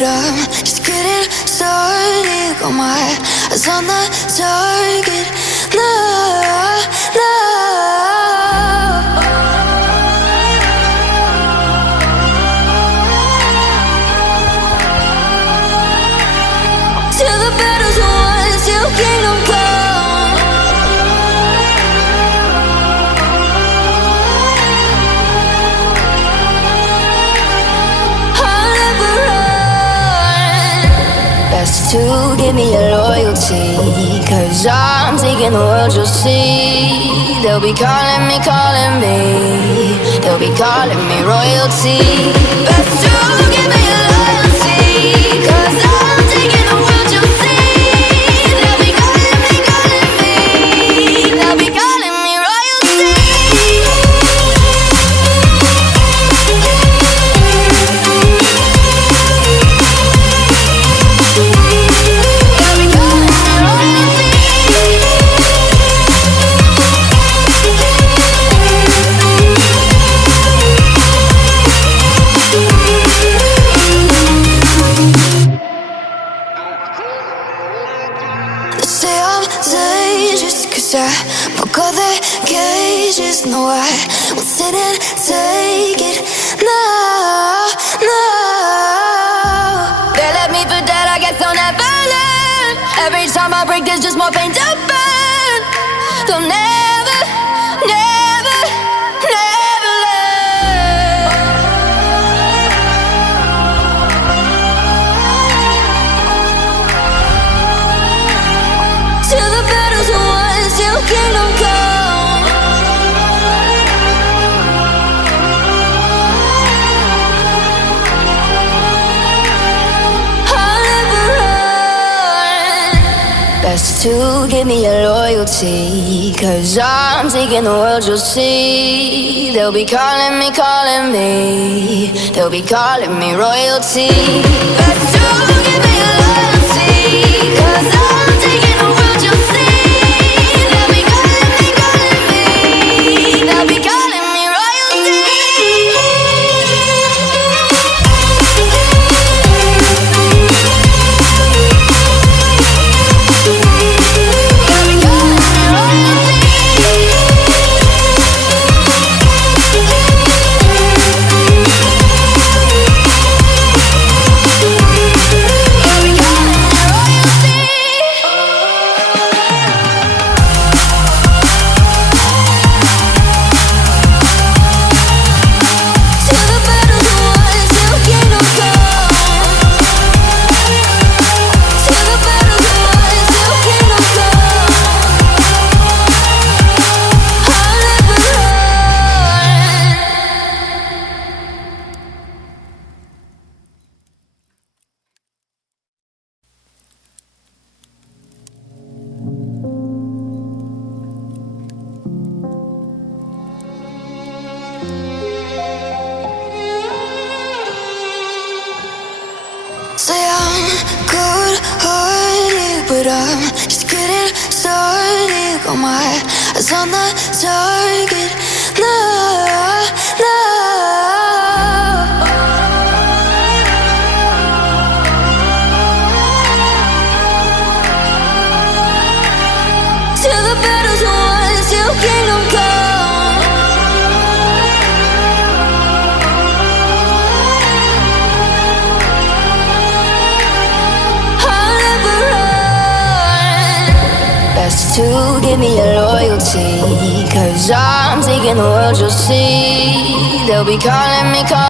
but I'm just getting started. Got my eyes on the target. No, no. Till the battle's won, till kingdom come. I'll never run. Best to give me your loyalty, 'cause I'm taking the world, you'll see. They'll be calling me, they'll be calling me royalty. Best to give me your loyalty, 'cause I'm taking the world, you'll see. They'll be calling me, they'll be calling me royalty. They'll be calling me royalty. They say I'm dangerous 'cause I broke all their cages. No, I won't sit and take it. No, no. They left me for dead, I guess I'll never learn. Every time I break, there's just more pain to burn. They'll never, never, never learn. Till the battle's won, till kingdom come. I'll never run. Best to give me your loyalty, 'cause I'm taking the world, you'll see. They'll be calling me, they'll be calling me royalty. Best to give me your loyalty, 'cause I'm taking the world, you'll see. They'll be calling me, they'll be calling me royalty. They'll be calling me royalty. They'll be calling me royalty. Till the battle's won, till kingdom come. Till the battle's won, till kingdom come. I'll never run. Say I'm good-hearted, but I'm just getting started. Got my eyes on the target. No, no. Till the battle's won, till kingdom come. I'll never run. Best to give me your loyalty, 'cause I'm taking the world, you'll see. They'll be calling me,